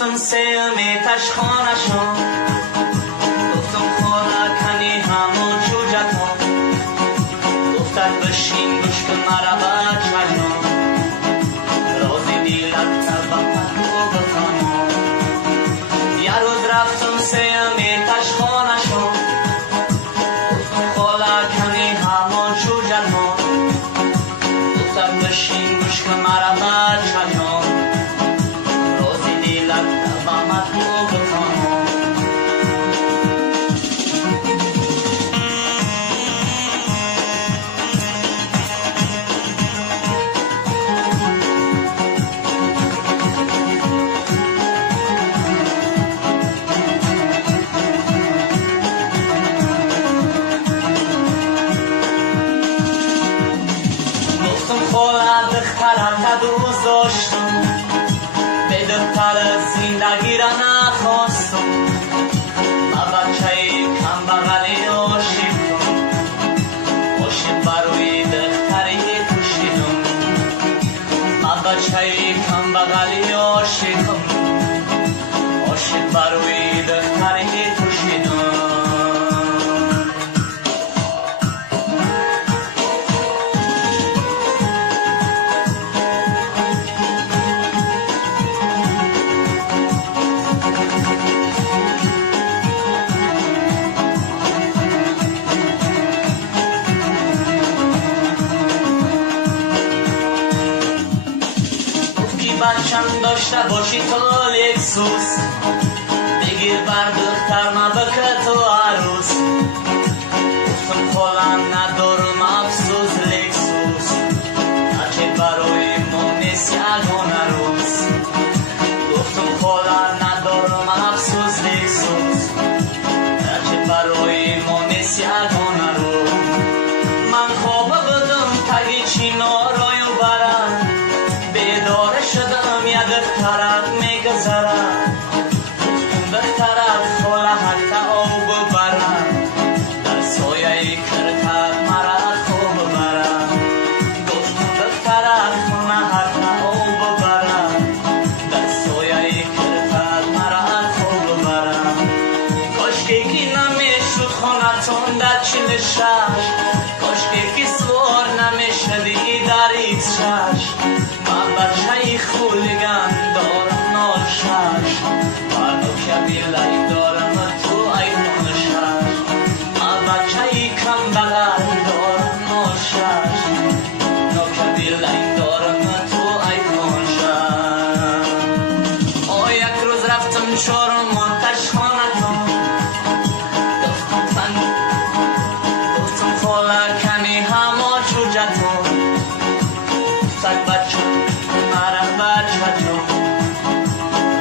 رفتم سیمی تشخانشون گفتم خاله کنی همون چوجتون گفتد بشین گوش کن مرا بچه‌جون رازی دیلت تبقت و بکنم یه روز رفتم سیمی تشخانشون گفتم خاله کنی همون چوجتون گفتد بشین گوش کن مرا بچه‌جون رازی دیلت تبقت و بکنم دخترم دوست داشتم به دختر زندگی را نخواستم با بچه کم بغلی عاشقم عاشق بروی دختری کشیدم با بچه کم بغلی عاشقم عاشق بروی دختری کشیدم بچم داشته باشی تو لکسوس بگیر بر دختر ما بکه تو عروس گفتم خالم ندارم افسوس لکسوس هرچه برای ما نیست یگانه روز گفتم خالم ندارم افسوس لکسوس هرچه برای ما نیست یگانه روز من خوابه بدم تگی چینارایو برم بیدار شدم یه دخترک میگذرم گفتم دخترک خاله حتی آب برم در سایه کرکک مرا خواب برم گفتم دخترک خونه حتی آب برم در سایه کرکک مرا خواب برم کاشکی که نمیشد خونتون در 46 کاشکی که سوار نمیشدی در X6 من بچه خولگان دارم ناشش من کبیلای دارم تو ایفون 6 من بچه کم بغل دارم ناشش کبیلای دارم تو ایفون 6 یک روز رفتم چهارم آتش خانتون گفتم خاله کنی همه چوجتون سگ بچه مرا بچه‌جون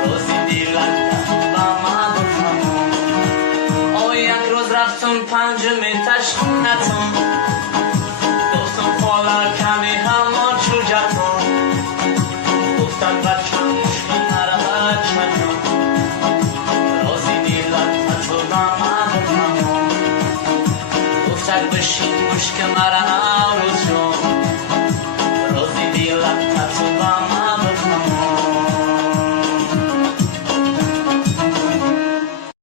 روزی دیلت با ما بکنم یک روز رفتم پنجمی تشخونتون گفتم خاله کمی همه چوجتون گفتن بچه مشکی مرا بچه‌جون روزی دیلت با ما بکنم گفتن بشین مشک